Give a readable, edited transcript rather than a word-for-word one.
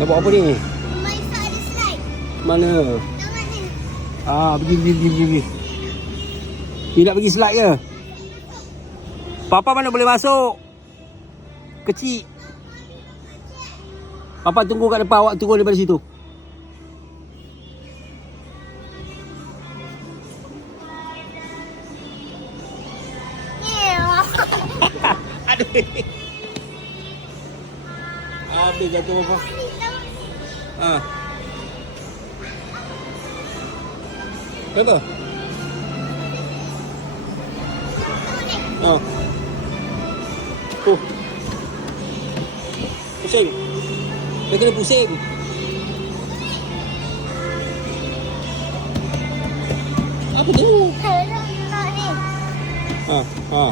Nak buat apa ni? Maisa ada slide. Mana? Jangan ni. Pergi. Ni nak pergi slide ke? Papa mana boleh masuk? Kecil. Papa tunggu kat depan, awak turun daripada situ. Aduh. Habis jatuh Papa. Kenapa? Pusing. Dia kena pusing. Apa tu? Nak ni. Ha.